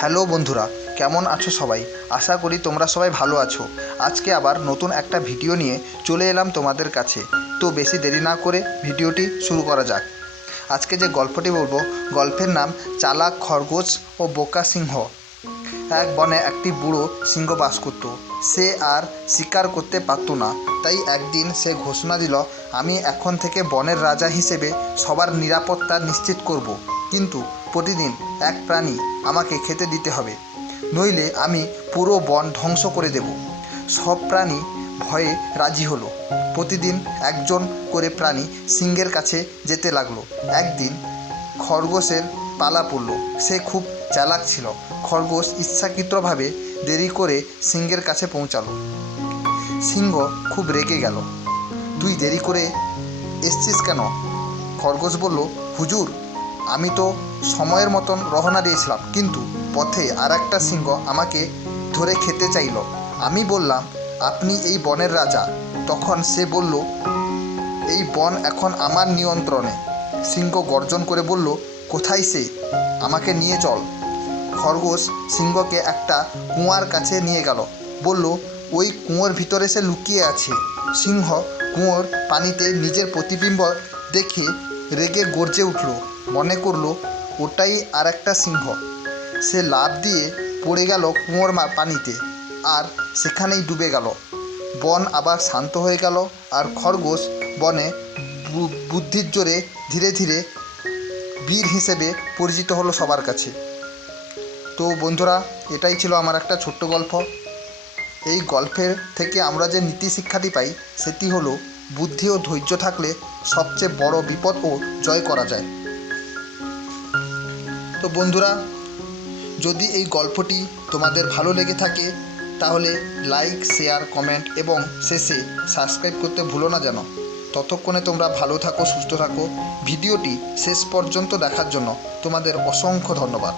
Hello বন্ধুরা, কেমন আছো সবাই? আশা করি তোমরা সবাই ভালো আছো। আজকে আবার নতুন একটা ভিডিও নিয়ে চলে এলাম তোমাদের কাছে। তো বেশি দেরি না করে ভিডিওটি শুরু করা যাক। আজকে যে গল্পটি বলব, গল্পের নাম চালাক খরগোশ ও বোকা সিংহ। এক বনে একটি বুড়ো সিংহ বাস করত। সে আর শিকার করতে পারতো না। তাই একদিন সে ঘোষণা দিল, আমি এখন থেকে বনের রাজা হিসেবে সবার নিরাপত্তা নিশ্চিত করব। কিন্তু প্রতিদিন এক প্রাণী আমাকে খেতে দিতে হবে, নইলে আমি পুরো বন ধ্বংস করে দেব। সব প্রাণী ভয়ে রাজি হলো। প্রতিদিন একজন করে প্রাণী সিংহের কাছে যেতে লাগল। একদিন খরগোশের পালা পড়ল। সে খুব চালাক ছিল। খরগোশ ইচ্ছাকৃতভাবে দেরি করে সিংহের কাছে পৌঁছালো। সিংহ খুব রেগে গেল। তুই দেরি করে এসছিস কেন? খরগোশ বলল, হুজুর আমি তো সময়ের মতন রওনা দিয়েছিলাম, কিন্তু পথে আর একটা সিংহ আমাকে ধরে খেতে চাইল। আমি বললাম, আপনি এই বনের রাজা। তখন সে বলল, এই বন এখন আমার নিয়ন্ত্রণে। সিংহ গর্জন করে বলল, কোথায় সে? আমাকে নিয়ে চল। খরগোশ সিংহকে একটা কুঁয়ার কাছে নিয়ে গেল। বলল, ওই কুঁয়োর ভিতরে সে লুকিয়ে আছে। সিংহ কুঁয়োর পানিতে নিজের প্রতিবিম্ব দেখে রেগে গর্জে উঠল। মনে করল ওটাই আর একটা সিংহ। সে লাফ দিয়ে পড়ে গেল কুয়োর পানিতে আর সেখানেই ডুবে গেল। বন আবার শান্ত হয়ে গেল আর খরগোশ বনে বুদ্ধির জোরে ধীরে ধীরে বীর হিসেবে পরিচিত হলো সবার কাছে। তো বন্ধুরা, এটাই ছিল আমার একটা ছোট্ট গল্প। এই গল্পের থেকে আমরা যে নীতি শিক্ষাটি পাই, সেটি হলো বুদ্ধি ও ধৈর্য থাকলে সবচেয়ে বড় বিপদও জয় করা যায়। তো বন্ধুরা, যদি এই গল্পটি তোমাদের ভালো লেগে থাকে, তাহলে লাইক শেয়ার কমেন্ট এবং শেষে সাবস্ক্রাইব করতে ভুলো না যেন। ততক্ষণে তোমরা ভালো থাকো, সুস্থ থাকো। ভিডিওটি শেষ পর্যন্ত দেখার জন্য তোমাদের অসংখ্য ধন্যবাদ।